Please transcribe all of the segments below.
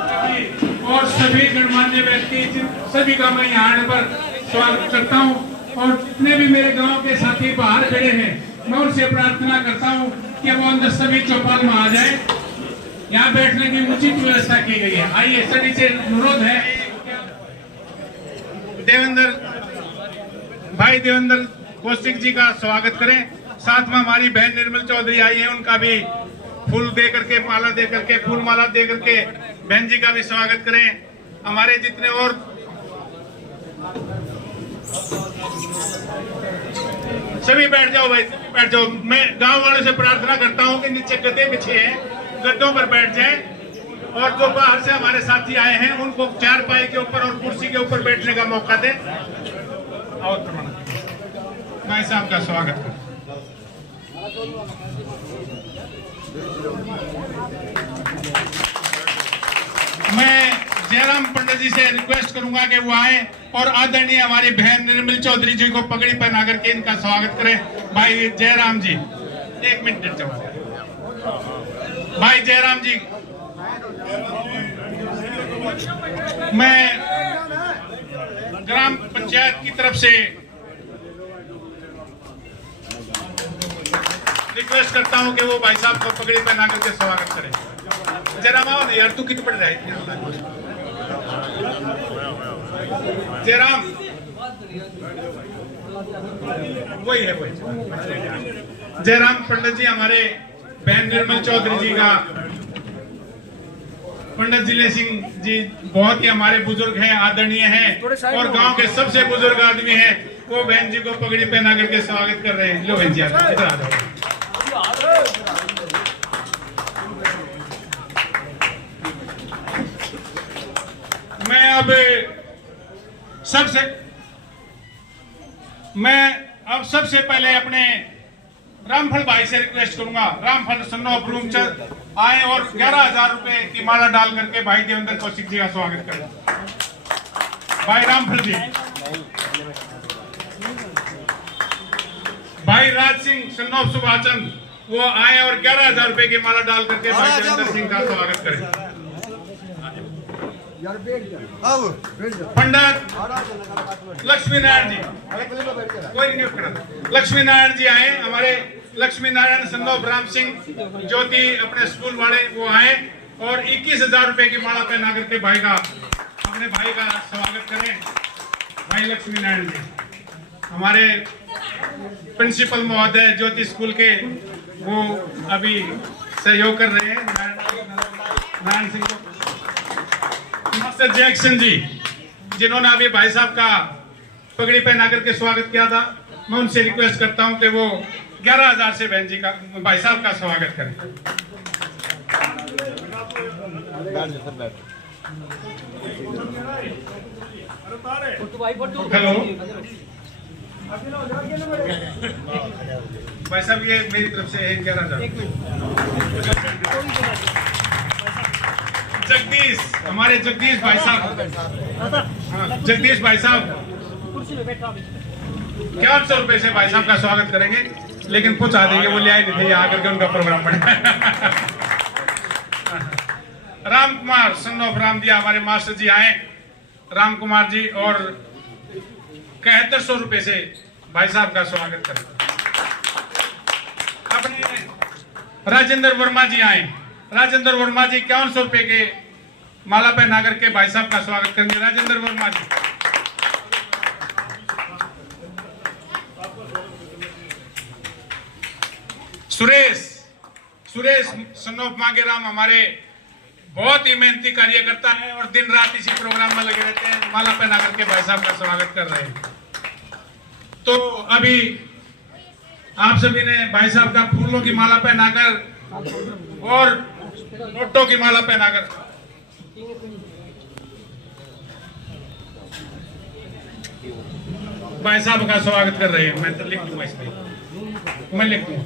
और सभी गणमान्य व्यक्ति सभी का मैं यहाँ आने पर स्वागत करता हूँ। और जितने भी मेरे गांव के साथी बाहर खड़े हैं, मैं उनसे प्रार्थना करता हूँ कि वो अंदर सभी चौपाल में आ जाए। यहाँ बैठने की उचित व्यवस्था की गई है। आइए, सभी से अनुरोध है। भाई देवेंद्र कौशिक जी का स्वागत करें। साथ में हमारी बहन निर्मल चौधरी आई है, उनका भी फूल दे करके, माला दे करके, फूल माला दे करके बहन जी का भी स्वागत करें। हमारे जितने और सभी बैठ जाओ भाई, बैठ जाओ। मैं गांव वालों से प्रार्थना करता हूं कि नीचे गद्दे बिछे हैं, गद्दों पर बैठ जाएं। और जो बाहर से हमारे साथी आए हैं उनको चारपाई के ऊपर और कुर्सी के ऊपर बैठने का मौका दें। और मैं साहब का स्वागत करता हूं। मैं जयराम पंडित जी से रिक्वेस्ट करूंगा कि वो आए और आदरणीय हमारी बहन निर्मल चौधरी जी को पगड़ी पहना करके इनका स्वागत करें। भाई जयराम जी, एक मिनट भाई जयराम जी, मैं ग्राम पंचायत की तरफ से रिक्वेस्ट करता हूं कि वो भाई साहब को पगड़ी पहना करके स्वागत करें। जयराम आओ ना यार, तू कितने पड़ रहा है? जयराम वही है, वही जयराम पंडित जी हमारे बहन निर्मल चौधरी जी का, पंडित जिले सिंह जी बहुत ही हमारे बुजुर्ग हैं, आदरणीय हैं और गांव के सबसे बुजुर्ग आदमी हैं। वो बहन जी को पगड़ी पहना करके स्वागत कर रहे हैं। लो बहन जी, इधर आ जाओ। मैं अब सबसे पहले अपने रामफल भाई से रिक्वेस्ट करूंगा, रामफल सन्नो ब्रूमचंद आए और 11,000 रुपए की माला डाल करके भाई देवेंद्र कौशिक जी का स्वागत करें। भाई रामफल जी, भाई राज सिंह सन्नो सुभाचंद वो आए और 11,000 रुपए की माला डाल करके भाई देवेंद्र सिंह का स्वागत करें। पंडित लक्ष्मी नारायण जी, कोई नहीं खड़ा, लक्ष्मी नारायण जी आए, हमारे लक्ष्मी नारायण संदोप राम सिंह ज्योति अपने स्कूल वाले वो आए और 21,000 रुपए की माला पहना करके भाई का, अपने भाई का स्वागत करें। भाई लक्ष्मी नारायण जी हमारे प्रिंसिपल महोदय ज्योति स्कूल के, वो अभी सहयोग कर रहे हैं नारायण सिंह को। मास्टर जैक्सन जी जिन्होंने अभी भाई साहब का पगड़ी पहना करके स्वागत किया था, मैं उनसे रिक्वेस्ट करता हूं कि वो 11,000 से बहन जी का, भाई साहब का स्वागत करें। हेलो भाई साहब, ये मेरी तरफ से है 11,000। जगदीश, हमारे जगदीश भाई साहब, जगदीश भाई साहब 400 रुपए से भाई साहब का स्वागत करेंगे, लेकिन पूछा देंगे, वो ले आए नहीं थे यहाँ आकर के उनका प्रोग्राम बना। राम कुमार सन ऑफ राम दिया हमारे मास्टर जी आए, राम कुमार जी, और 7100 रुपए से भाई साहब का स्वागत करें। अपने राजेंद्र वर्मा जी आए, राजेंद्र वर्मा जी 5100 रुपए के माला पहना करके भाई साहब का स्वागत करेंगे। राजेंद्र वर्मा जी, सुरेश सन्नोफ मांगे राम हमारे बहुत ही मेहनती कार्यकर्ता है और दिन रात इसी प्रोग्राम में लगे रहते हैं, माला पहना करके भाई साहब का स्वागत कर रहे हैं। तो अभी आप सभी ने भाई साहब का फूलों की माला पहनाकर और नोटों की माला पहनाकर भाई साहब का स्वागत कर रहे हैं। मैं तो लिख दूंगा इसमें, मैं लिख दूंगा।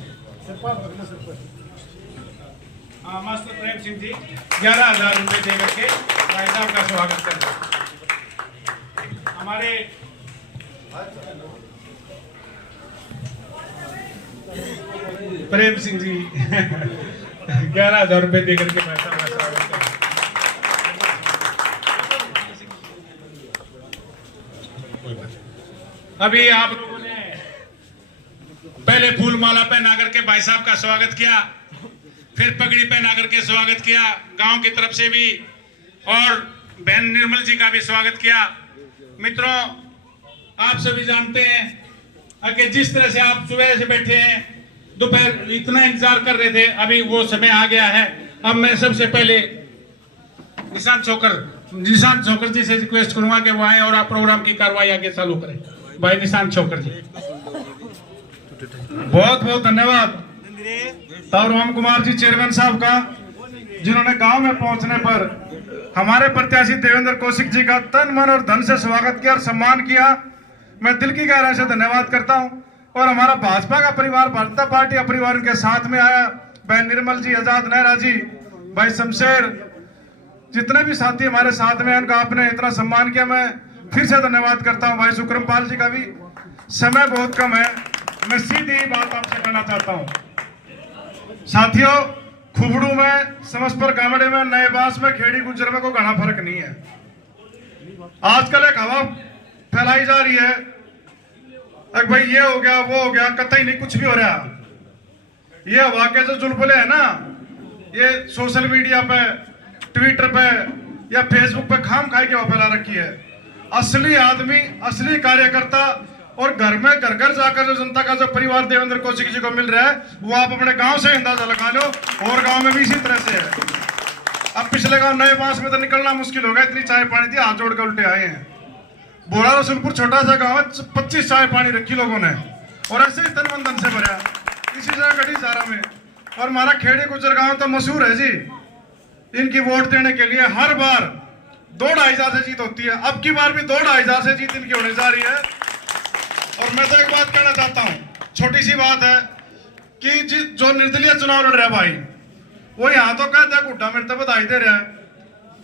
मास्टर प्रेम सिंह जी 11,000 रुपए दे करके भाई साहब का स्वागत कर रहे हैं। हमारे प्रेम सिंह जी 11,000 रुपए दे करके भाई साहब का स्वागत कर रहे हैं। अभी आप लोगों ने पहले फूल माला पहना करके भाई साहब का स्वागत किया, फिर पगड़ी पहना करके स्वागत किया गांव की तरफ से भी, और बहन निर्मल जी का भी स्वागत किया। मित्रों, आप सभी जानते हैं कि जिस तरह से आप सुबह से बैठे हैं, दोपहर इतना इंतजार कर रहे थे, अभी वो समय आ गया है। अब मैं सबसे पहले निशांत छोकर जी से रिक्वेस्ट करूंगा कि वो आए और आप प्रोग्राम की कार्रवाई आगे चालू करें। भाई निशांत छोकर जी। बहुत बहुत धन्यवाद तारू कुमार जी चेयरमैन साहब का, जिन्होंने गांव में पहुंचने पर हमारे प्रत्याशी देवेंद्र कौशिक जी का तन मन और धन से स्वागत किया और सम्मान किया। मैं दिल की गहराई से धन्यवाद करता हूं। और हमारा भाजपा का परिवार, भारतीय जनता पार्टी का परिवार उनके साथ में आया, बहन निर्मल जी, आजाद नेहरा जी, भाई शमशेर, जितने भी साथी हमारे साथ में हैं, उनका आपने इतना सम्मान किया, मैं फिर से धन्यवाद करता हूं। भाई सुक्रमपाल जी का भी। समय बहुत कम है, मैं सीधी बात आपसे करना चाहता हूं। साथियों, खुबड़ू में, समसपुर गामड़े में, नए बांस में, खेड़ी गुजर में कोई घना फर्क नहीं है। आजकल एक हवा फैलाई जा रही है, अरे भाई ये हो गया, वो हो गया, कतई नहीं कुछ भी हो रहा। ये हवा के जो चुलबुले है ना, ये सोशल मीडिया पे, ट्विटर पे या फेसबुक पे खाम खाई के फैला रखी है। असली आदमी, असली कार्यकर्ता और घर में घर घर जाकर जो जनता का जो परिवार देवेंद्र कौशिक जी को मिल रहा है, वो आप अपने गांव से अंदाजा लगा लो, और गांव में भी इसी तरह से है। अब पिछले गांव नए बांस में तो निकलना मुश्किल हो गया, इतनी चाय पानी थी, हाथ जोड़ कर उल्टे आए हैं। बोरा रसुलपुर छोटा सा गांव है, 25 चाय पानी रखी लोगों ने, और ऐसे ही तन मन धन से भरा इसी जगह गढ़ी सारा में। और हमारा खेड़ी गुजर गांव तो मशहूर है जी, इनकी वोट देने के लिए हर बार 2-2.5 से जीत होती है। अब की बार भी 2-2.5 से जीत इनकी होने जा रही है। और मैं तो एक बात कहना चाहता हूं, छोटी सी बात है कि जो निर्दलीय चुनाव लड़ रहा है भाई, वो यहां तो कहते हैं गुड्डा मेरे तो बधाई दे रहा है,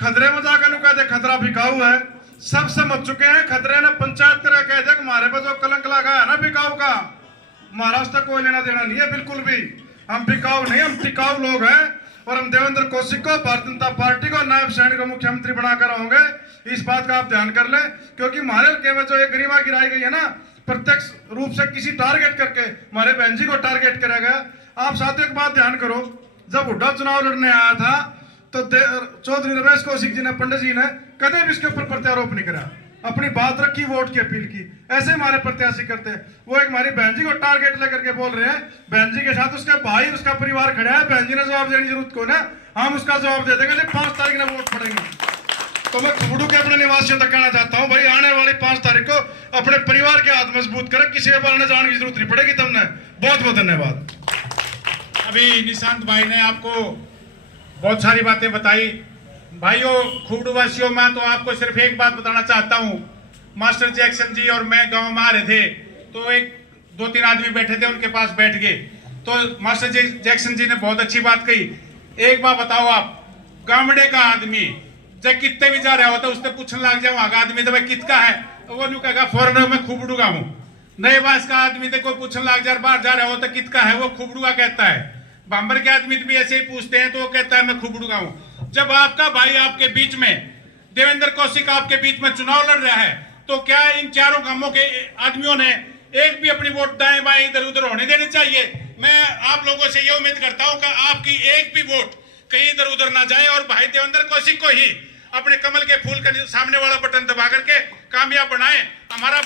खतरे में जाकर कहते खतरा बिकाऊ है। सब समझ चुके हैं, खतरे ने पंचायत कर कह दिया कि हमारे पे जो कलंक लगा है ना बिकाऊ का, महाराष्ट्र कोई लेना देना नहीं है बिल्कुल भी। हम बिकाऊ नहीं, हम टिकाऊ लोग हैं। और हम देवेंद्र कौशिक को, भारतीय जनता पार्टी को, नायब सैनिक को मुख्यमंत्री बनाकर होंगे, इस बात का आप ध्यान कर लें। क्योंकि हमारे हल्के में जो एक गरिमा गिराई गई है ना, प्रत्यक्ष रूप से किसी टारगेट करके हमारे बहन जी को टारगेट करा गया। आप साथियों एक बात ध्यान करो, जब हुड्डा चुनाव लड़ने आया था तो चौधरी रमेश कौशिक जी ने, पंडित जी ने कदे भी इसके ऊपर प्रत्यारोप नहीं करा, अपनी बात रखी, वोट की अपील की। ऐसे हमारे प्रत्याशी करते हैं। वो एक हमारी बहन जी को टारगेट लेकर के बोल रहे हैं, बहन जी के साथ उसका भाई, उसका परिवार खड़ा है, बहन जी ने जवाब देने की जरूरत को ना, हम उसका जवाब दे देंगे जब 5 तारीख में वोट पड़ेंगे। तो मैं खुबड़ू के अपने निवासियों तक कहना चाहता हूं, भाई आने वाली 5 तारीख को अपने परिवार के हाथ मजबूत करें, किसी के बारे जाने की जरूरत नहीं पड़ेगी तुमने। बहुत बहुत धन्यवाद। अभी निशांत भाई ने आपको बहुत सारी बातें बताई। भाइयों, खुबड़ू वासियों, मैं तो आपको सिर्फ एक बात बताना चाहता हूं। मास्टर जैक्सन जी और मैं गांव में आ रहे थे, तो एक 2-3 आदमी बैठे थे, उनके पास बैठ गए। तो मास्टर जैक्सन जी ने बहुत अच्छी बात कही। एक बात बताओ, आप गामड़े का आदमी जब कितने भी जा रहा होता है, उसने पूछने लग जाए वहां का आदमी तो भाई कितना है, वो नहीं कहेगा फॉरनर में खुबड़ू का हूं। नए बास का आदमी तो कोई पूछने लग जाए, बाहर जा रहा होता है कितना है, वो खुबड़ू का कहता है। बांबर के आदमी भी ऐसे ही पूछते हैं तो वो कहता है मैं खुबड़ू का हूं। जब आपका भाई आपके बीच में, देवेंद्र कौशिक आपके बीच में चुनाव लड़ रहा है, तो क्या इन चारों गांवों के आदमियों ने एक भी अपनी वोट दाएं बाएं इधर उधर होने देनी चाहिए? मैं आप लोगों से ये उम्मीद करता हूं कि आपकी एक भी वोट कहीं इधर उधर ना जाए और भाई देवेंद्र कौशिक को ही अपने कमल के फूल का सामने वाला बटन दबा करके कामयाब बनाए। हमारे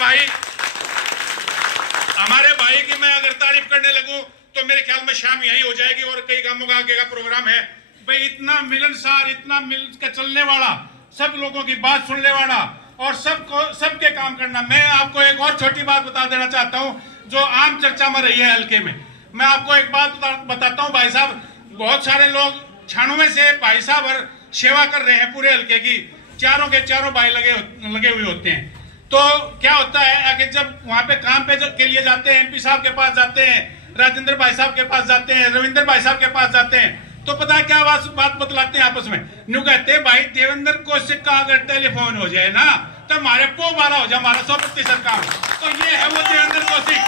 भाई की मैं अगर तारीफ करने लगूं तो मेरे ख्याल में शाम यही हो जाएगी और कई गांवों का आगे का प्रोग्राम है। भाई इतना मिलनसार, इतना मिल के चलने वाला, सब लोगों की बात सुनने वाला और सबके काम करना। मैं आपको एक और छोटी बात बता देना चाहता हूं जो आम चर्चा में रही है हल्के में। मैं आपको एक बात बताता हूं भाई साहब, बहुत सारे लोग 96 से भाई साहब और सेवा कर रहे हैं पूरे हल्के की, चारों के चारों भाई लगे हुए होते हैं। तो क्या होता है कि जब वहां पे काम पे के लिए जाते हैं, एमपी साहब के पास जाते हैं, राजेंद्र भाई साहब के पास जाते हैं, रविंद्र भाई साहब के पास जाते हैं, तो पता है क्या बात बतलाते हैं आपस में, न्यू कहते हैं भाई देवेंद्र कौशिक का अगर टेलीफोन हो जाए ना तो हमारे पो बारा हो जाए, हमारा 100% काम। तो ये है वो देवेंद्र कौशिक।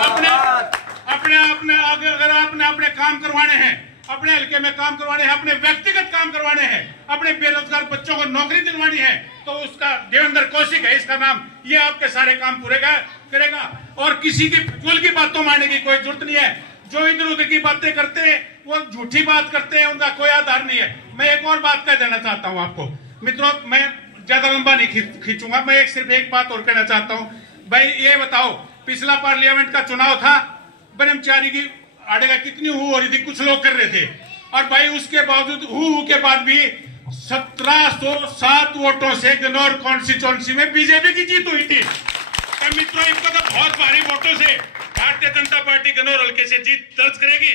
अपने अगर आपने अपने काम करवाने हैं अपने हल्के में काम करवाने हैं, अपने व्यक्तिगत काम करवाने हैं, अपने बेरोजगार बच्चों को नौकरी दिलवानी है, तो उसका देवेंद्र कौशिक है इसका नाम, ये आपके सारे काम पूरे करेगा। और किसी की फिजूल की बातों मानने की कोई जरूरत नहीं है। जो इधर उधर की बातें करते हैं वो झूठी बात करते हैं, उनका कोई आधार नहीं है। मैं एक और बात कह देना चाहता हूं आपको मित्रों, मैं ज्यादा लंबा नहीं खींचूंगा, मैं सिर्फ एक बात और कहना चाहता हूं। भाई ये बताओ, पिछला पार्लियामेंट का चुनाव था, ब्रह्मचारी की आड़ेगा कितनी हो रही थी, कुछ लोग कर रहे थे, और भाई उसके बावजूद के बाद भी 1707 वोटों से गन्नौर कॉन्स्टिट्यूएंसी में बीजेपी की जीत हुई थी। मित्रों, इनको तो बहुत भारी वोटों से भारतीय जनता पार्टी गन्नौर हल्के से जीत दर्ज करेगी।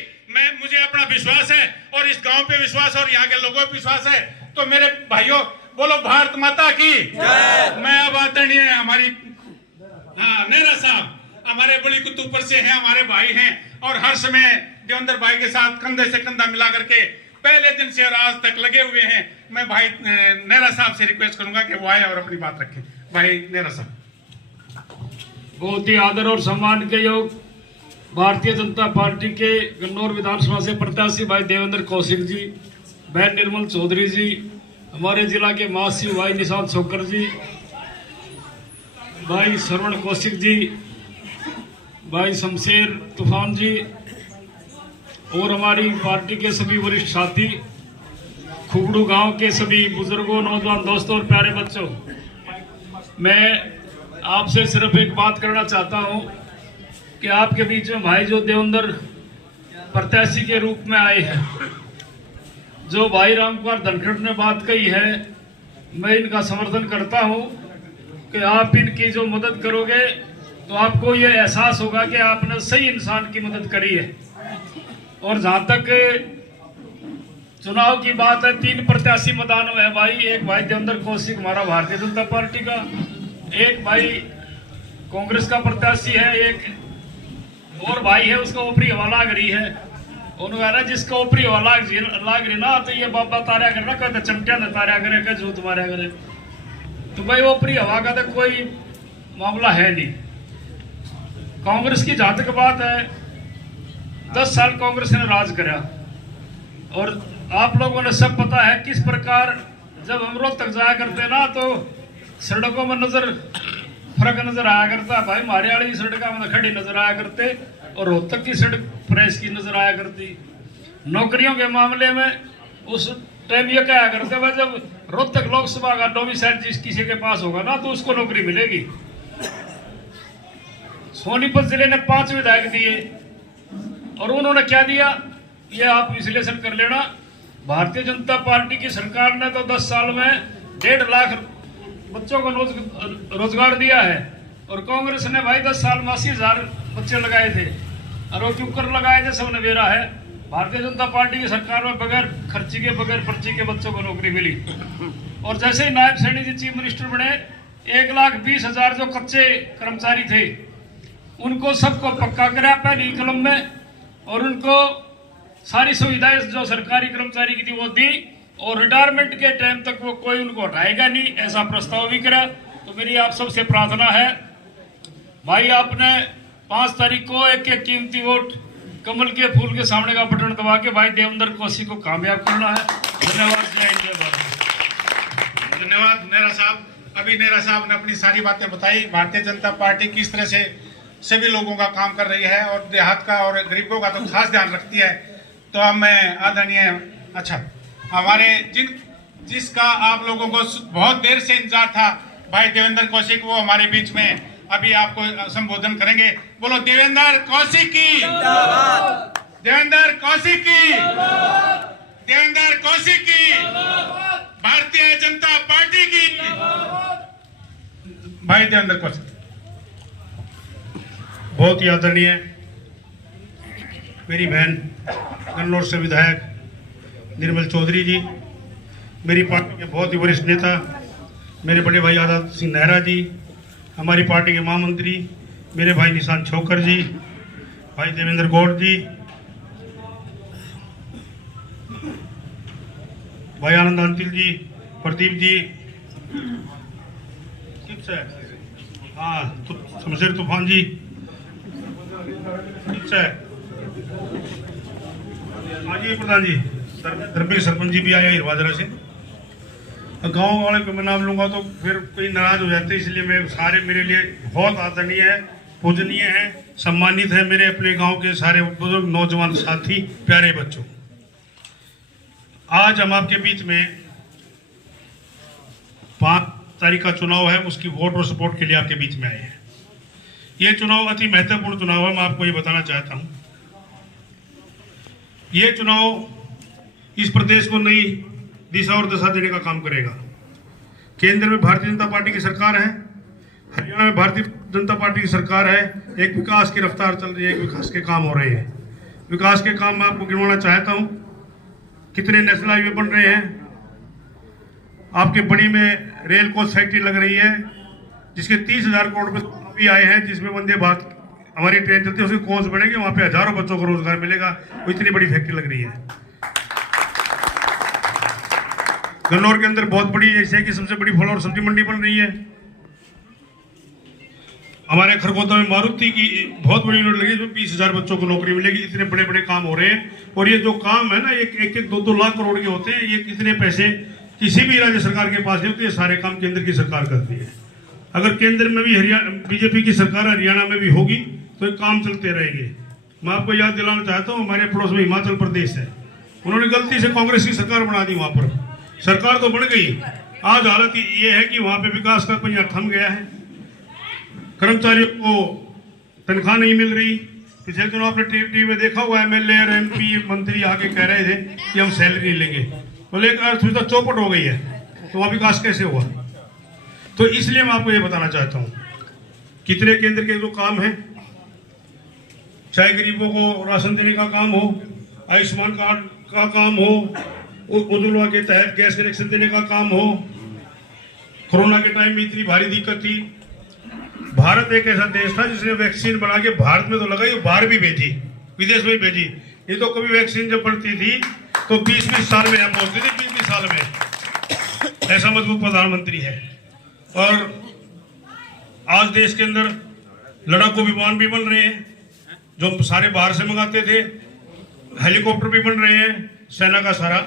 मुझे अपना विश्वास है और इस गांव पे विश्वास और यहाँ के लोगों पे विश्वास है। तो मेरे भाइयों, बोलो भारत माता की जय। मैं अब आदरणीय हमारी नेहरा साहब हमारे बड़ी कुतुब से हैं, हमारे भाई हैं, और हर समय देवेंद्र भाई के साथ कंधे से कंधा मिला करके पहले दिन से और आज तक लगे हुए हैं। मैं भाई नेहरा साहब से रिक्वेस्ट करूंगा कि वो आए और अपनी बात रखें। भाई नेहरा साहब। बहुत ही आदर और सम्मान के योग भारतीय जनता पार्टी के गन्नौर विधानसभा से प्रत्याशी भाई देवेंद्र कौशिक जी, बहन निर्मल चौधरी जी, हमारे जिला के महासचिव भाई निशांत छोकर जी, भाई श्रवण कौशिक जी, भाई शमशेर तूफान जी, और हमारी पार्टी के सभी वरिष्ठ साथी, खुगड़ू गांव के सभी बुजुर्गों, नौजवान दोस्तों और प्यारे बच्चों, मैं आपसे सिर्फ एक बात करना चाहता हूं कि आपके बीच में भाई जो देवेंद्र प्रत्याशी के रूप में आए हैं, जो भाई रामकुमार धनखड़ ने बात कही है, मैं इनका समर्थन करता हूं कि आप इनकी जो मदद करोगे तो आपको ये एहसास होगा कि आपने सही इंसान की मदद करी है। और जहां तक चुनाव की बात है, 3 प्रत्याशी मैदान में है भाई। एक भाई देवेंद्र कौशिक हमारा भारतीय जनता पार्टी का, एक भाई कांग्रेस का प्रत्याशी है, एक और भाई है उसका ऊपरी हवा लाग रही है। उन्होंने जिसका ऊपरी हवा लाग रही ना, तो ये बाबा तारा करना कहते चमटिया न तारा करे, कह झूठ मारा करे। तो भाई ऊपरी हवा का तो कोई मामला है नहीं। कांग्रेस की जहां तक बात है, 10 साल कांग्रेस ने राज करा, और आप लोगों ने सब पता है किस प्रकार जब हम रोहतक जाया करते ना, तो सड़कों में फर्क नजर आया करता। भाई मारे वाली सड़क में खड़ी नजर आया करते, और रोहतक की सड़क फ्रेश की नजर आया करती। नौकरियों के मामले में उस टाइम ये क्या करते, भाई जब रोहतक लोकसभा का डोमिसाइल जिस किसी के पास होगा ना, तो उसको नौकरी मिलेगी। सोनीपत जिले ने 5 विधायक दिए, और उन्होंने क्या दिया ये आप विश्लेषण कर लेना। भारतीय जनता पार्टी की सरकार ने तो 10 साल में 1.5 लाख बच्चों को रोजगार दिया है, और कांग्रेस ने भाई 10 साल में 80,000 बच्चे लगाए थे, और वो क्यों कर लगाए थे सबने बेरा है। भारतीय जनता पार्टी की सरकार में बगैर खर्ची के, बगैर पर्ची के बच्चों को नौकरी मिली। और जैसे ही नायब सैनी जी चीफ मिनिस्टर बने, 1,20,000 जो कच्चे कर्मचारी थे उनको सबको पक्का करा पहली कलम में, और उनको सारी सुविधाएं जो सरकारी कर्मचारी की थी वो दी, और रिटायरमेंट के टाइम तक वो कोई उनको हटाएगा नहीं, ऐसा प्रस्ताव भी करा। तो मेरी आप सबसे प्रार्थना है भाई, आपने 5 तारीख को एक कीमती वोट कमल के फूल के सामने का बटन दबा के भाई देवेंद्र कौशिक को कामयाब करना है। धन्यवाद। जय हिंद, जय भारत। धन्यवाद नेहरा साहब। अभी नेहरा साहब ने अपनी सारी बातें बताई, भारतीय जनता पार्टी किस तरह से सभी लोगों का काम कर रही है, और देहात का और गरीबों का तो खास ध्यान रखती है। तो अब मैं आदरणीय हमारे जिसका आप लोगों को बहुत देर से इंतजार था, भाई देवेंद्र कौशिक, वो हमारे बीच में अभी आपको संबोधन करेंगे। बोलो देवेंद्र कौशिक की, देवेंद्र कौशिक की, देवेंद्र कौशिक की, भारतीय जनता पार्टी की। भाई देवेंद्र कौशिक। बहुत ही आदरणीय मेरी बहन गन्नौर से विधायक निर्मल चौधरी जी, मेरी पार्टी के बहुत ही वरिष्ठ नेता मेरे बड़े भाई आजाद सिंह नेहरा जी, हमारी पार्टी के महामंत्री मेरे भाई निशांत छोकर जी, भाई देवेंद्र गौड़ जी, भाई आनंद अंतिल जी, प्रदीप जी, ठीक से हाँ, शमशेर तूफान जी, ठीक से हाँ जी प्रधान जी, धर्मेश सरपंच जी भी आए हिरवाजरा से। गांव वाले को मैं नाम लूंगा तो फिर कोई नाराज हो जाते, इसलिए मैं सारे मेरे लिए बहुत आदरणीय है, पूजनीय है, सम्मानित है मेरे अपने गांव के सारे बुजुर्ग नौजवान साथी, प्यारे बच्चों। आज हम आपके बीच में 5 तारीख का चुनाव है, उसकी वोट और सपोर्ट के लिए आपके बीच में आए हैं। ये चुनाव अति महत्वपूर्ण चुनाव है, मैं आपको ये बताना चाहता हूं। ये चुनाव इस प्रदेश को नई दिशा और दशा देने का काम करेगा। केंद्र में भारतीय जनता पार्टी की सरकार है, हरियाणा में भारतीय जनता पार्टी की सरकार है। एक विकास की रफ्तार चल रही है, एक विकास के काम हो रहे हैं। विकास के काम मैं आपको गिनवाना चाहता हूं। कितने नेशनल हाईवे बन रहे हैं, आपके बड़ी में रेल कोच फैक्ट्री लग रही है जिसके 30,000 करोड़ रुपए अभी आए हैं, जिसमें वंदे भारत हमारी ट्रेन चलती है, उसके कोच बनेंगे, वहां पे हजारों बच्चों को रोजगार मिलेगा। वो इतनी बड़ी फैक्ट्री लग रही है। गन्नौर के अंदर बहुत बड़ी एशिया की सबसे बड़ी फल और सब्जी मंडी बन रही है। हमारे खरगोदा में मारुति की बहुत बड़ी यूनिट लगी, इसमें 20,000 बच्चों को नौकरी मिलेगी। इतने बड़े बड़े काम हो रहे हैं। और ये जो काम है ना, एक 2-2 लाख करोड़ के होते हैं। ये कितने पैसे किसी भी राज्य सरकार के पास नहीं होते, ये सारे काम केंद्र की सरकार करती है। अगर केंद्र में भी बीजेपी की सरकार हरियाणा में भी होगी तो ये काम चलते रहेंगे। मैं आपको याद दिलाना चाहता हूँ, हमारे पड़ोस में हिमाचल प्रदेश है, उन्होंने गलती से कांग्रेस की सरकार बना दी। वहां पर सरकार तो बन गई, आज हालत ये है कि वहां पे विकास का पहिया थम गया है। कर्मचारियों को तनख्वाह नहीं मिल रही। पिछले दिनों आपने टीवी में देखा हुआ, MLA और MP मंत्री आके कह रहे थे कि हम सैलरी लेंगे, बोले अर्थव्यवस्था चौपट हो गई है, तो वहां विकास कैसे हुआ? तो इसलिए मैं आपको ये बताना चाहता हूँ, कितने केंद्र के जो काम है, चाहे गरीबों को राशन देने का काम हो, आयुष्मान कार्ड का काम हो, उज्ज्वला के तहत गैस कनेक्शन देने का काम हो। कोरोना के टाइम में इतनी भारी दिक्कत थी। भारत एक ऐसा देश था जिसने वैक्सीन बना के भारत में तो लगाई, बाहर भी भेजी, विदेश में भी भेजी। ये तो कभी वैक्सीन जब बनती थी तो 20-20 साल में यहाँ पहुंचती थी, 20-20 साल में। ऐसा मजबूत प्रधानमंत्री है। और आज देश के अंदर लड़ाकू विमान भी बन रहे हैं, जो सारे बाहर से मंगाते थे। हेलीकॉप्टर भी बन रहे हैं, सेना का सारा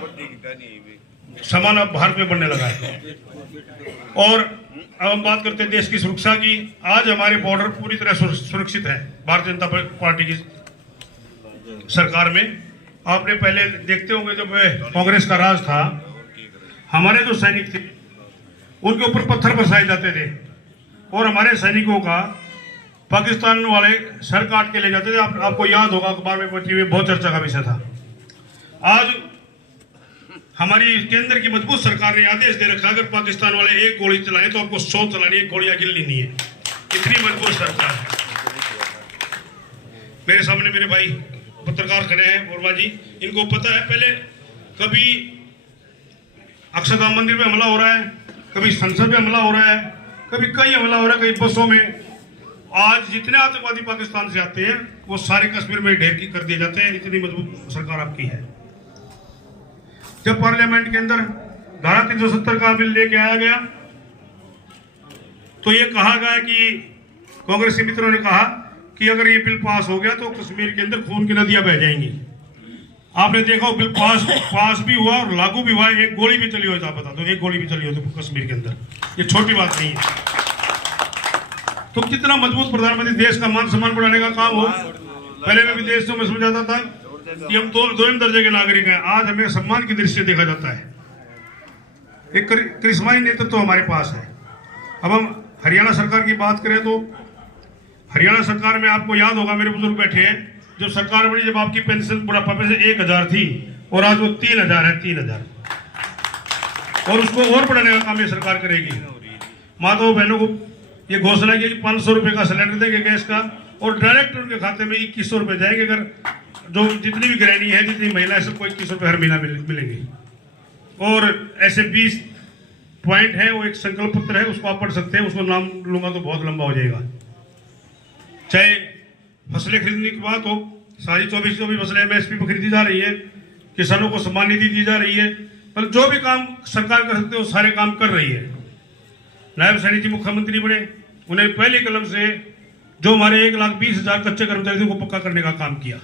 सामान अब भारत में बनने लगा है। और अब हम बात करते हैं देश की सुरक्षा की। आज हमारे बॉर्डर पूरी तरह सुरक्षित है भारतीय जनता पार्टी की सरकार में। आपने पहले देखते होंगे जब कांग्रेस का राज था, हमारे जो सैनिक थे उनके ऊपर पत्थर बरसाए जाते थे और हमारे सैनिकों का पाकिस्तान वाले सर काट के ले जाते थे। आपको याद होगा, अखबार में पढ़ी बहुत चर्चा का विषय था। आज हमारी केंद्र की मजबूत सरकार ने आदेश दे रखा, अगर पाकिस्तान वाले एक गोली चलाए तो आपको 100 चलानी है, गोलियां गिननी नहीं है। इतनी मजबूत सरकार है। मेरे सामने मेरे भाई पत्रकार खड़े हैं, वर्मा जी, इनको पता है पहले कभी अक्षरधाम मंदिर पे हमला हो रहा है, कभी संसद पे हमला हो रहा है, कभी कई हमला हो रहा है, कई बसों में। आज जितने आतंकवादी पाकिस्तान से आते हैं वो सारे कश्मीर में ढेर की कर दिए जाते हैं। इतनी मजबूत सरकार आपकी है। जब पार्लियामेंट के अंदर धारा 370 का बिल लेके आया गया तो ये कहा गया कि कांग्रेस के मित्रों ने कहा कि अगर ये बिल पास हो गया तो कश्मीर के अंदर खून की नदियां बह जाएंगी। आपने देखा बिल पास भी हुआ और लागू भी हुआ। एक गोली भी चली हो तो आप बता दो, एक गोली भी चली हो तो कश्मीर के अंदर, ये छोटी बात नहीं है। तो कितना मजबूत प्रधानमंत्री, देश का मान सम्मान बढ़ाने का काम हो। पहले मैं विदेशों में समझाता था कि हम दोयम दर्जे के नागरिक हैं, आज हमें सम्मान की दृष्टि से देखा जाता है। एक करिश्माई नेतृत्व तो हमारे पास है। अब हम हरियाणा सरकार की बात करें तो हरियाणा सरकार में आपको याद होगा, मेरे बुजुर्ग बैठे हैं, जब सरकार बनी, जब आपकी पेंशन बुढ़ापा पे से 1,000 थी और आज वो 3,000 है, 3,000। और उसको और बढ़ाने का काम ये सरकार करेगी। माताओं बहनों को ये घोषणा की कि 500 रुपए का सिलेंडर देंगे गैस का, और डायरेक्ट उनके खाते में 2100 रुपए जाएंगे। अगर जो जितनी भी गृहिणी है, जितनी महिला है, सबको 21 रुपए हर महीना मिलेंगे। और ऐसे 20 पॉइंट है, वो एक संकल्प पत्र है, उसको आप पढ़ सकते हैं। उसको नाम लूंगा तो बहुत लंबा हो जाएगा। चाहे फसलें खरीदने की बात हो, सारी 24 फसलें MSP पर खरीदी जा रही है, किसानों को सम्मान निधि दी जा रही है, मतलब जो भी काम सरकार कर सकते हो सारे काम कर रही है। नायब सैनी जी मुख्यमंत्री बने, उन्हें पहली कलम से जो हमारे 1,20,000 कच्चे कर्मचारी थे उनको पक्का करने का काम किया।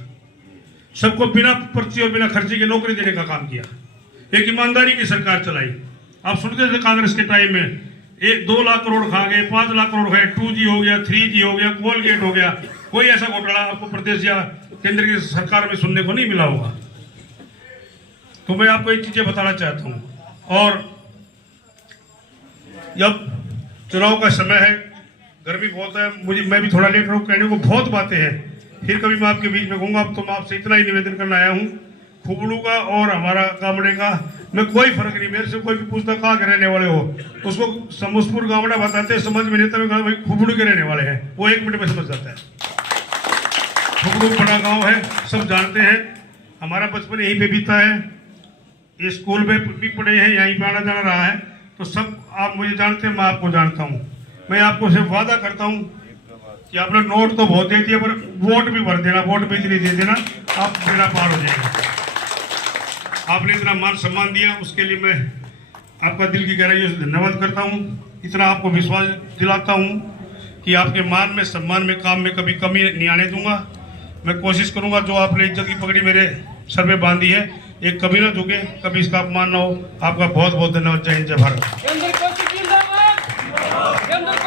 सबको बिना पर्ची और बिना खर्चे की नौकरी देने का काम किया, एक ईमानदारी की सरकार चलाई। आप सुनते थे कांग्रेस के टाइम में 2 लाख करोड़ खा गए, 5 लाख करोड़ खाए, 2G हो गया, 3G हो गया, कोलगेट हो गया। कोई ऐसा घोटाला आपको प्रदेश या केंद्र की सरकार में सुनने को नहीं मिला होगा। तो मैं आपको एक चीजें बताना चाहता हूं। और जब चुनाव का समय है, गर्मी बहुत है, मैं भी थोड़ा लेट रहा हूं, कहने को बहुत बातें हैं, फिर कभी मैं आपके बीच में कहूंगा। अब तो मैं आपसे इतना ही निवेदन करना आया हूं, खुबड़ू का और हमारा गामड़े का मैं कोई फर्क नहीं, मेरे से कोई भी पूछता कहाँ के रहने वाले हो, उसको समूसपुर गामड़ा बताते, समझ में नहीं, तभी भाई खुबड़ू के रहने वाले हैं, वो 1 मिनट में समझ जाता है। खुबड़ू बड़ा गांव है, सब जानते हैं, हमारा बचपन यहीं पे बीता है, ये स्कूल में भी पढ़े हैं, यहीं पे आना जाना रहा है, तो सब आप मुझे जानते हैं, मैं आपको जानता हूँ। मैं आपको सिर्फ वादा करता हूँ कि आपने नोट तो बहुत दे दिया, पर वोट भी भर देना, वोट भी इतनी दे देना, आप बेड़ा पार हो जाएंगे। आपने इतना मान सम्मान दिया, उसके लिए मैं आपका दिल की गहराइयों से धन्यवाद करता हूँ। इतना आपको विश्वास दिलाता हूँ कि आपके मान में, सम्मान में, काम में कभी कमी नहीं आने दूंगा। मैं कोशिश करूंगा, जो आपने इज्जत की पगड़ी मेरे सर पे बांधी है, एक कभी ना झुके, कभी इसका अपमान ना हो। आपका बहुत बहुत धन्यवाद। जय हिंद, जय भारत।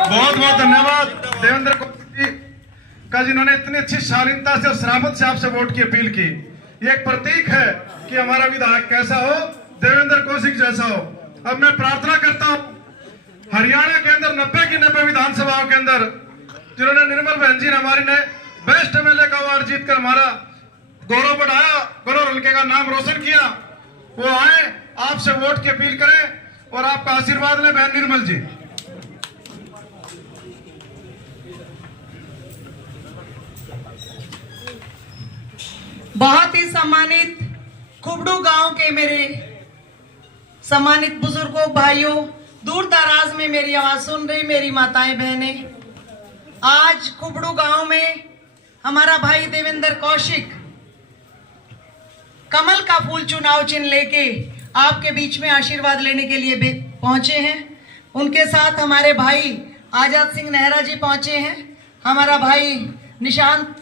बहुत बहुत धन्यवाद देवेंद्र कौशिक जी का, जिन्होंने इतनी अच्छी शालीनता से और शराफत से आपसे वोट की अपील की। ये एक प्रतीक है कि हमारा विधायक कैसा हो, देवेंद्र कौशिक जैसा हो। अब मैं प्रार्थना करता हूं, हरियाणा के अंदर 90 की 90 विधानसभाओं के अंदर जिन्होंने निर्मल बहन जी ने हमारी ने बेस्ट MLA का अवार्ड जीतकर हमारा गौरव बढ़ाया, गौरव हल्के का नाम रोशन किया, वो आए, आपसे वोट की अपील करें और आपका आशीर्वाद लें। बहन निर्मल जी, बहुत ही सम्मानित खुबड़ू गांव के मेरे सम्मानित बुजुर्गों, भाइयों, दूर दराज में मेरी आवाज सुन रही मेरी माताएं बहनें, आज खुबड़ू गांव में हमारा भाई देवेंद्र कौशिक कमल का फूल चुनाव चिन्ह लेके आपके बीच में आशीर्वाद लेने के लिए पहुंचे हैं। उनके साथ हमारे भाई आजाद सिंह नेहरा जी पहुंचे हैं, हमारा भाई निशांत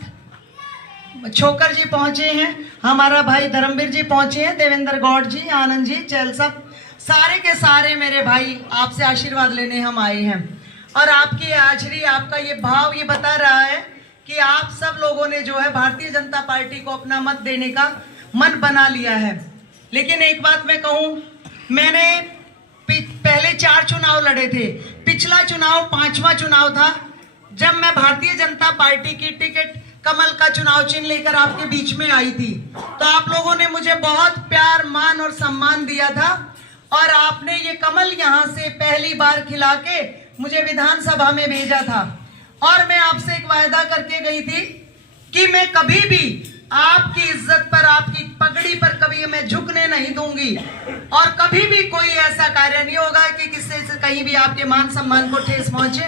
छोकर जी पहुंचे हैं, हमारा भाई धर्मवीर जी पहुंचे हैं, देवेंद्र गौड़ जी, आनंद जी, चैल, सब सारे के सारे मेरे भाई आपसे आशीर्वाद लेने हम आए हैं। और आपकी हाजिरी, आपका ये भाव ये बता रहा है कि आप सब लोगों ने जो है भारतीय जनता पार्टी को अपना मत देने का मन बना लिया है। लेकिन एक बात मैं कहूं, मैंने पहले 4 चुनाव लड़े थे, पिछला चुनाव 5वां चुनाव था जब मैं भारतीय जनता पार्टी की टिकट कमल का चुनाव चिन्ह लेकर आपके बीच में आई थी। तो आप लोगों ने मुझे बहुत प्यार, मान और सम्मान दिया था और आपने ये कमल यहाँ से पहली बार खिला के मुझे विधानसभा में भेजा था। और मैं आपसे एक वायदा करके गई थी कि मैं कभी भी आपकी इज्जत पर, आपकी पगड़ी पर कभी मैं झुकने नहीं दूंगी और कभी भी कोई ऐसा कार्य नहीं होगा कि किसी से कहीं भी आपके मान सम्मान को ठेस पहुंचे।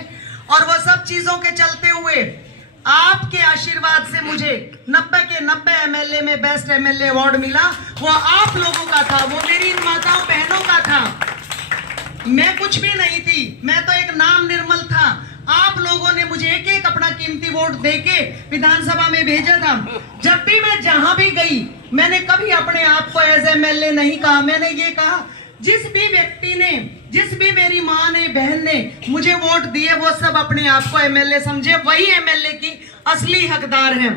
और वो सब चीजों के चलते हुए आपके आशीर्वाद से मुझे 90 के 90 MLA में बेस्ट MLA अवार्ड मिला। वो आप लोगों का था, वो मेरी इन माताओं बहनों का था। मैं कुछ भी नहीं थी, मैं तो एक नाम निर्मल था। आप लोगों ने मुझे एक एक अपना कीमती वोट देके विधानसभा में भेजा था। जब भी मैं जहां भी गई, मैंने कभी अपने आप को एज MLA नहीं कहा। मैंने ये कहा, जिस भी व्यक्ति ने, जिस भी मेरी माँ ने, बहन ने मुझे वोट दिए, वो सब अपने आप को MLA समझे, वही MLA की असली हकदार है।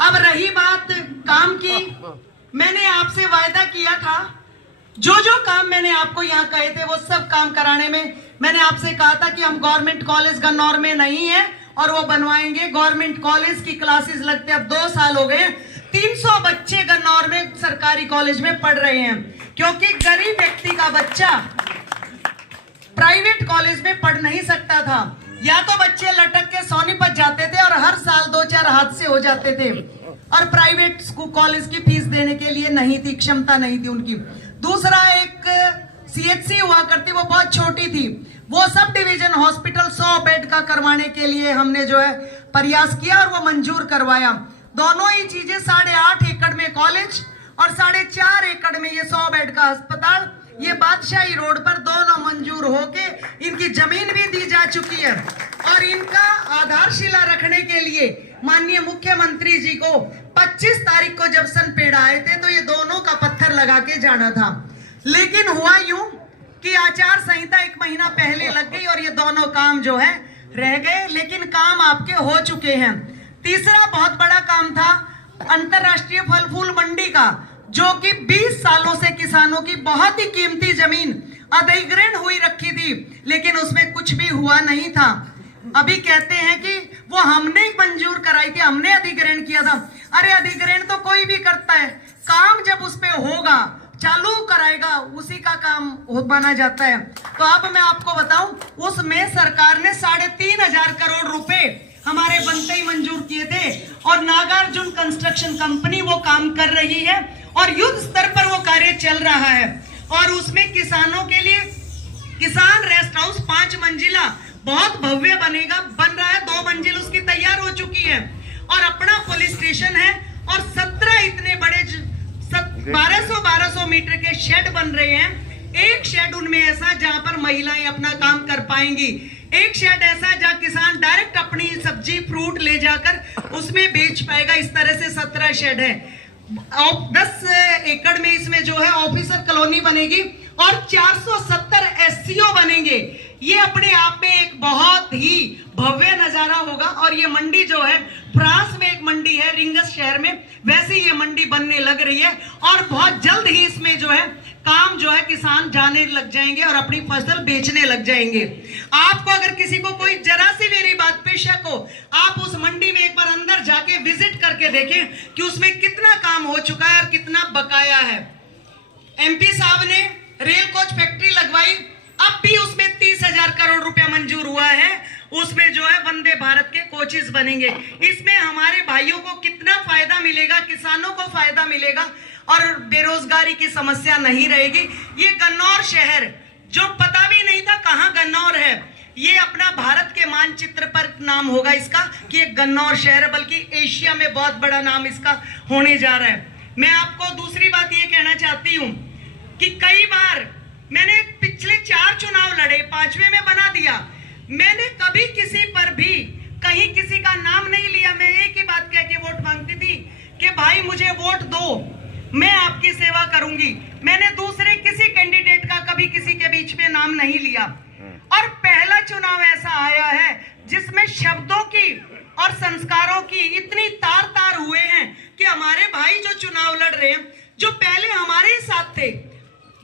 अब रही बात काम की, मैंने आपसे वायदा किया था, जो जो काम मैंने आपको यहाँ कहे थे वो सब काम कराने में मैंने आपसे कहा था कि हम गवर्नमेंट कॉलेज गन्नौर में नहीं है और वो बनवाएंगे। गवर्नमेंट कॉलेज की क्लासेस लगते अब 2 साल हो गए, 300 बच्चे गन्नौर में सरकारी कॉलेज में पढ़ रहे हैं, क्योंकि गरीब व्यक्ति का बच्चा प्राइवेट कॉलेज में पढ़ नहीं सकता था। या तो बच्चे लटक के सोनीपत जाते थे और हर साल 2-4 हादसे हो जाते थे और प्राइवेट स्कूल कॉलेज की फीस देने के लिए नहीं थी, क्षमता नहीं थी उनकी। दूसरा, एक CHC हुआ करती, वो बहुत छोटी थी, वो सब डिवीजन हॉस्पिटल 100 बेड का करवाने के लिए हमने जो है प्रयास किया और वो मंजूर करवाया। दोनों ही चीजें 8.5 एकड़ में कॉलेज और 4.5 एकड़ में ये 100 बेड का अस्पताल, ये बादशाही रोड पर दोनों मंजूर होके इनकी जमीन भी दी जा चुकी है। और इनका आधारशिला रखने के लिए माननीय मुख्यमंत्री जी को 25 तारीख को जब सनपेड़ आए थे तो ये दोनों का पत्थर लगा के जाना था, लेकिन हुआ यूं कि आचार संहिता 1 महीना पहले लग गई और ये दोनों काम जो है रह गए, लेकिन काम आपके हो चुके हैं। तीसरा बहुत बड़ा काम था अंतरराष्ट्रीय फल फूल मंडी का, जो कि 20 सालों से किसानों की बहुत ही कीमती जमीन अधिग्रहण हुई रखी थी, लेकिन उसमें कुछ भी हुआ नहीं था। अभी कहते हैं कि वो हमने मंजूर कराई थी, हमने अधिग्रहण किया था। अरे अधिग्रहण तो कोई भी करता है, काम जब उस पे होगा, चालू कराएगा, उसी का काम माना जाता है। तो अब मैं आपको बताऊं, उसमें सरकार ने 3,500 करोड़ रुपए हमारे बनते ही मंजूर किए थे और नागार्जुन कंस्ट्रक्शन कंपनी वो काम कर रही है और युद्ध स्तर पर वो कार्य चल रहा है। और उसमें किसानों के लिए किसान रेस्ट हाउस 5 मंजिला बहुत भव्य बन रहा है, 2 मंजिल उसकी तैयार हो चुकी है और अपना पुलिस स्टेशन है और 17 इतने बड़े 1200 मीटर के शेड बन रहे हैं। एक शेड उनमें ऐसा जहां पर महिलाएं अपना काम कर पाएंगी, एक शेड ऐसा जहां किसान डायरेक्ट अपनी सब्जी फ्रूट ले जाकर उसमें बेच पाएगा। इस तरह से 17 शेड है। 10 एकड़ में इसमें जो है ऑफिसर कॉलोनी बनेगी और 470 एससीओ बनेंगे। ये अपने आप में एक बहुत ही भव्य नजारा होगा। और ये मंडी जो है, फ्रांस में एक मंडी है रिंगस शहर में, वैसे ये मंडी बनने लग रही है और बहुत जल्द ही इसमें जो है काम जो है किसान जाने लग जाएंगे और अपनी फसल बेचने लग जाएंगे। आपको अगर किसी को कोई जरा सी मेरी बात पे शक हो, आप उस मंडी में एक बार अंदर जाके विजिट करके देखें कि उसमें कितना काम हो चुका है और कितना बकाया है। एमपी साहब ने रेल कोच फैक्ट्री लगवाई, अब भी उसमें 30,000 करोड़ रुपया मंजूर हुआ है। उसमें जो है वंदे भारत के कोचेस बनेंगे। इसमें हमारे भाइयों को कितना फायदा मिलेगा, किसानों को फायदा मिलेगा और बेरोजगारी की समस्या नहीं रहेगी। ये गन्नौर शहर, जो पता भी नहीं था कहां गन्नौर है, ये अपना भारत के मानचित्र पर नाम होगा इसका कि एक गन्नौर शहर है, बल्कि एशिया में बहुत बड़ा नाम इसका होने जा रहा है। मैं आपको दूसरी बात ये कहना चाहती हूं कि कई बार मैंने पिछले 4 चुनाव लड़े, 5वें में बना दिया, मैंने कभी किसी पर भी कहीं किसी का नाम नहीं लिया। मैं एक ही बात कह के वोट मांगती थी कि भाई मुझे वोट दो, मैं आपकी सेवा करूंगी। मैंने दूसरे किसी कैंडिडेट का कभी किसी के बीच में नाम नहीं लिया। और पहला चुनाव ऐसा आया है जिसमें शब्दों की और संस्कारों की इतनी तार तार हुए हैं कि हमारे भाई जो चुनाव लड़ रहे हैं, जो पहले हमारे साथ थे,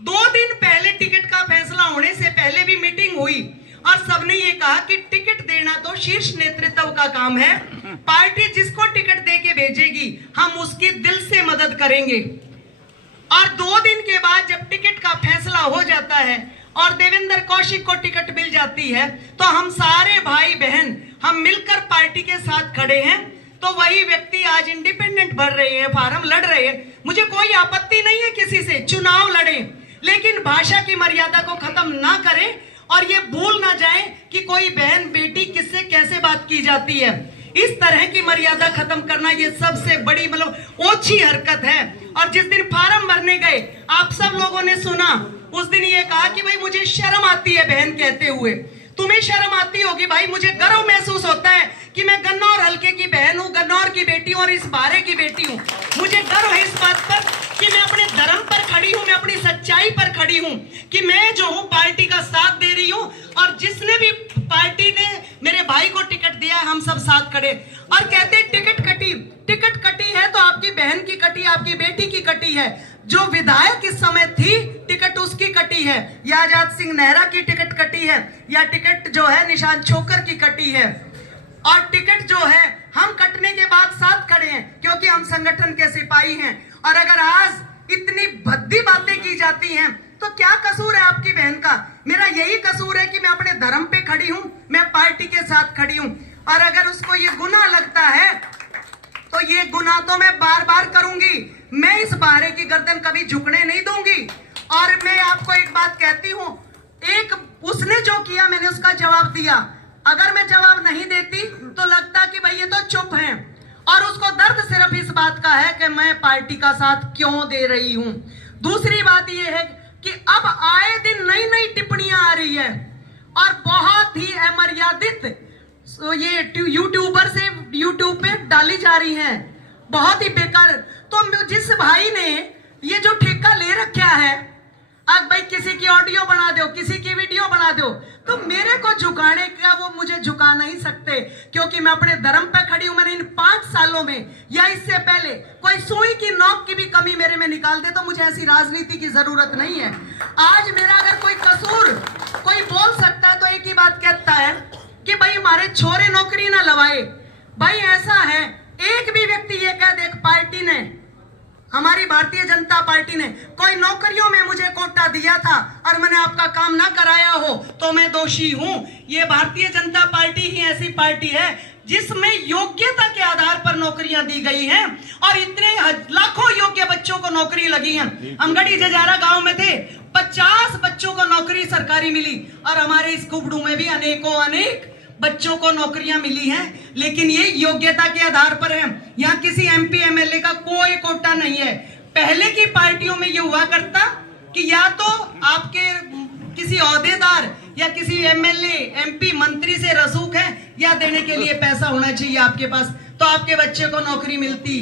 2 दिन पहले टिकट का फैसला होने से पहले भी मीटिंग हुई और सबने ये कहा कि टिकट देना तो शीर्ष नेतृत्व का काम है, पार्टी जिसको टिकट दे के भेजेगी हम उसकी दिल से मदद करेंगे। और 2 दिन के बाद जब टिकट का फैसला हो जाता है और देवेंद्र कौशिक को टिकट मिल जाती है, तो हम सारे भाई बहन हम मिलकर पार्टी के साथ खड़े हैं। तो वही व्यक्ति आज इंडिपेंडेंट भर रहे हैं, फार्म लड़ रहे हैं। मुझे कोई आपत्ति नहीं है किसी से चुनाव लड़े, लेकिन भाषा की मर्यादा को खत्म ना करें और ये भूल ना जाए कि कोई बहन बेटी किससे कैसे बात की जाती है। इस तरह की मर्यादा खत्म करना ये सबसे बड़ी ओछी हरकत है। और जिस दिन फार्म भरने गए, आप सब लोगों ने सुना, उस दिन ये कहा कि भाई मुझे शर्म आती है बहन कहते हुए। तुम्हें शर्म आती होगी भाई, मुझे गर्व महसूस होता है कि मैं गन्नौर हल्के की बहन हूँ, गन्नौर की बेटी हूँ और इस बारे की बेटी हूँ। मुझे गर्व है इस बात पर कि मैं अपने धर्म पर खड़ी हूँ, मैं अपनी सच्चाई पर खड़ी हूँ कि मैं जो हूँ पार्टी का साथ दे रही हूँ और जिसने भी पार्टी ने मेरे भाई को टिकट दिया हम सब साथ खड़े। और कहते टिकट कटी है तो आपकी बहन की कटी, आपकी बेटी की कटी है। जो विधायक इस समय थी टिकट उसकी कटी है, या आजाद सिंह नेहरा की टिकट कटी है, या टिकट जो है निशांत छोकर की कटी है। और टिकट जो है हम कटने के बाद साथ खड़े हैं क्योंकि हम संगठन के सिपाही हैं। और अगर आज इतनी भद्दी बातें की जाती हैं तो क्या कसूर है आपकी बहन का? मेरा यही कसूर है कि मैं अपने धर्म पे खड़ी हूं, मैं पार्टी के साथ खड़ी हूं। और अगर उसको ये गुनाह लगता है तो ये गुनाह तो मैं बार बार करूंगी। मैं इस बारे की गर्दन कभी झुकने नहीं दूंगी। और मैं आपको एक बात कहती हूं, एक उसने जो किया मैंने उसका जवाब दिया। अगर मैं जवाब नहीं देती तो लगता कि भाई ये तो चुप हैं। और उसको दर्द सिर्फ इस बात का है कि मैं पार्टी का साथ क्यों दे रही हूं। दूसरी बात ये है कि अब आए दिन नई नई टिप्पणियां आ रही है और बहुत ही अमर्यादित ये यूट्यूबर से यूट्यूब पे डाली जा रही हैं। बहुत ही बेकार। तो जिस भाई ने ये जो ठेका ले रखा है, आज भाई किसी की ऑडियो बना दो, किसी की वीडियो बना दो, तो मेरे को झुकाने का वो मुझे झुका नहीं सकते, क्योंकि मैं अपने धर्म पे खड़ी हूं। मैंने इन 5 सालों में या इससे पहले कोई सुई की नोक की भी कमी मेरे में निकाल दे तो मुझे ऐसी राजनीति की जरूरत नहीं है। आज मेरा अगर कोई कसूर कोई बोल सकता है तो एक ही बात कहता है कि भाई हमारे छोरे नौकरी ना लवाए। भाई ऐसा है, एक भी व्यक्ति ये कह दे पार्टी ने, हमारी भारतीय जनता पार्टी ने कोई नौकरियों में मुझे कोटा दिया था और मैंने आपका काम ना कराया हो तो मैं दोषी हूं। ये भारतीय जनता पार्टी ही ऐसी पार्टी है जिसमें योग्यता के आधार पर नौकरियां दी गई हैं और इतने लाखों योग्य बच्चों को नौकरी लगी है। हम गढ़ी जजारा गांव में थे, 50 बच्चों को नौकरी सरकारी मिली और हमारे इस कुबड़ू में भी अनेक बच्चों को नौकरियां मिली हैं, लेकिन ये योग्यता के आधार पर है। यहाँ किसी MP MLA का कोई कोटा नहीं है। पहले की पार्टियों में ये हुआ करता कि या तो आपके किसी ओहदेदार या किसी MLA MP मंत्री से रसूख है या देने के लिए पैसा होना चाहिए आपके पास तो आपके बच्चे को नौकरी मिलती।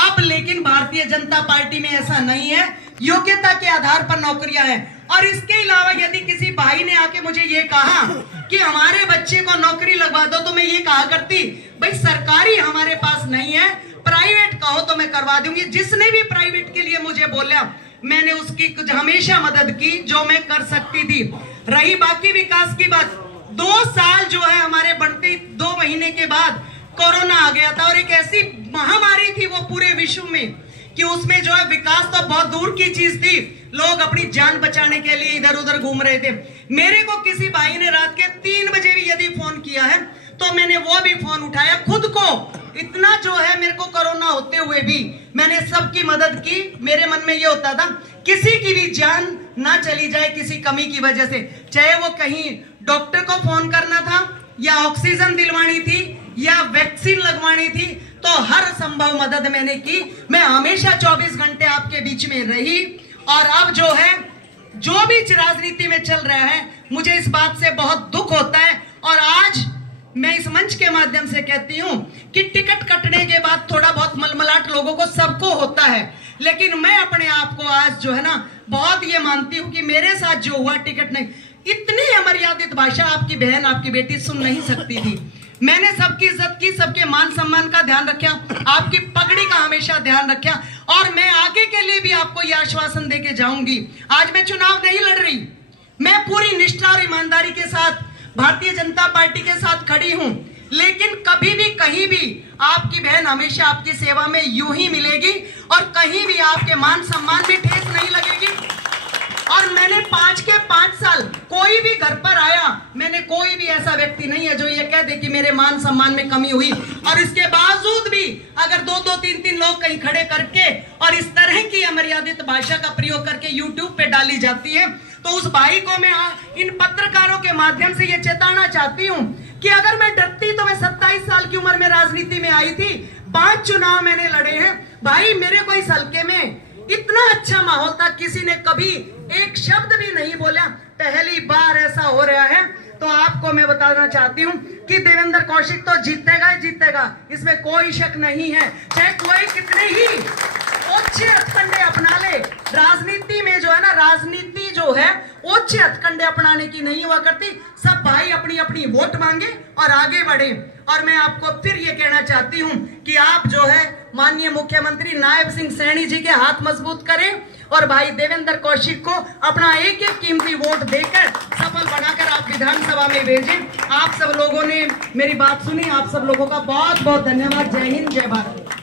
अब लेकिन भारतीय जनता पार्टी में ऐसा नहीं है, योग्यता के आधार पर नौकरियां हैं। और इसके अलावा यदि किसी भाई ने आके मुझे ये कहा कि हमारे बच्चे को नौकरी लगवा दो तो मैं ये कहा करती, भाई सरकारी हमारे पास नहीं है, प्राइवेट कहो तो मैं करवा दूंगी। जिसने भी प्राइवेट के लिए मुझे बोला मैंने उसकी कुछ हमेशा मदद की जो मैं कर सकती थी। रही बाकी विकास की बात, 2 साल जो है हमारे बनते 2 महीने के बाद कोरोना आ गया था और एक ऐसी महामारी थी वो पूरे विश्व में कि उसमें जो है विकास तो बहुत दूर की चीज थी, लोग अपनी जान बचाने के लिए इधर उधर घूम रहे थे। मेरे को किसी भाई ने रात के 3 बजे भी यदि फोन किया है तो मैंने वो भी फोन उठाया। खुद को इतना जो है, मेरे को कोरोना होते हुए भी मैंने सबकी मदद की। मेरे मन में ये होता था किसी की भी जान ना चली जाए किसी कमी की वजह से, चाहे वो कहीं डॉक्टर को फोन करना था या ऑक्सीजन दिलवानी थी या वैक्सीन लगवानी थी, तो हर संभव मदद मैंने की। मैं हमेशा 24 घंटे आपके बीच में रही। और अब जो है जो भी राजनीति में चल रहा है मुझे इस बात से बहुत दुख होता है। और आज मैं इस मंच के माध्यम से कहती हूं कि टिकट कटने के बाद थोड़ा बहुत मलमलाट लोगों को सबको होता है, लेकिन मैं अपने आप को आज जो है ना बहुत ये मानती हूं कि मेरे साथ जो हुआ टिकट नहीं, इतनी अमर्यादित भाषा आपकी बहन आपकी बेटी सुन नहीं सकती थी। मैंने सबकी इज्जत की, सबके मान सम्मान का ध्यान रखा, आपकी पगड़ी का हमेशा ध्यान रखा और मैं आगे के लिए भी आपको यह आश्वासन देके जाऊंगी। आज मैं चुनाव नहीं लड़ रही, मैं पूरी निष्ठा और ईमानदारी के साथ भारतीय जनता पार्टी के साथ खड़ी हूं, लेकिन कभी भी कहीं भी आपकी बहन हमेशा आपकी सेवा में यूं ही मिलेगी और कहीं भी आपके मान सम्मान में ठेस नहीं लगेगी। और मैंने 5 के 5 साल कोई भी घर पर आया, मैंने कोई भी ऐसा व्यक्ति नहीं है जो ये कह दे कि मेरे मान सम्मान में कमी हुई। और इसके बावजूद भी अगर 2-2, 3-3 लोग कहीं खड़े करके और इस तरह की अमर्यादित भाषा का प्रयोग करके YouTube पे डाली जाती है, तो उस भाई को मैं इन पत्रकारों के माध्यम से ये चेताना चाहती हूँ कि अगर मैं डरती तो मैं 27 साल की उम्र में राजनीति में आई थी, 5 चुनाव मैंने लड़े हैं। भाई मेरे को इस हल्के में इतना अच्छा माहौल था, किसी ने कभी एक शब्द भी नहीं बोला। पहली बार ऐसा हो रहा है तो आपको मैं बताना चाहती हूँ कि देवेंद्र कौशिक तो जीतेगा ही जीतेगा, इसमें कोई शक नहीं है। चाहे कोई कितने ही ओछे हथकंडे अपना ले, राजनीति में जो है ना, राजनीति जो है ओछे हथकंडे अपनाने की नहीं हुआ करती। सब भाई अपनी अपनी वोट मांगे और आगे बढ़े। और मैं आपको फिर ये कहना चाहती हूँ कि आप जो है माननीय मुख्यमंत्री नायब सिंह सैनी जी के हाथ मजबूत करें और भाई देवेंद्र कौशिक को अपना एक एक कीमती वोट देकर सफल बनाकर आप विधानसभा में भेजें। आप सब लोगों ने मेरी बात सुनी, आप सब लोगों का बहुत बहुत धन्यवाद। जय हिंद, जय भारत।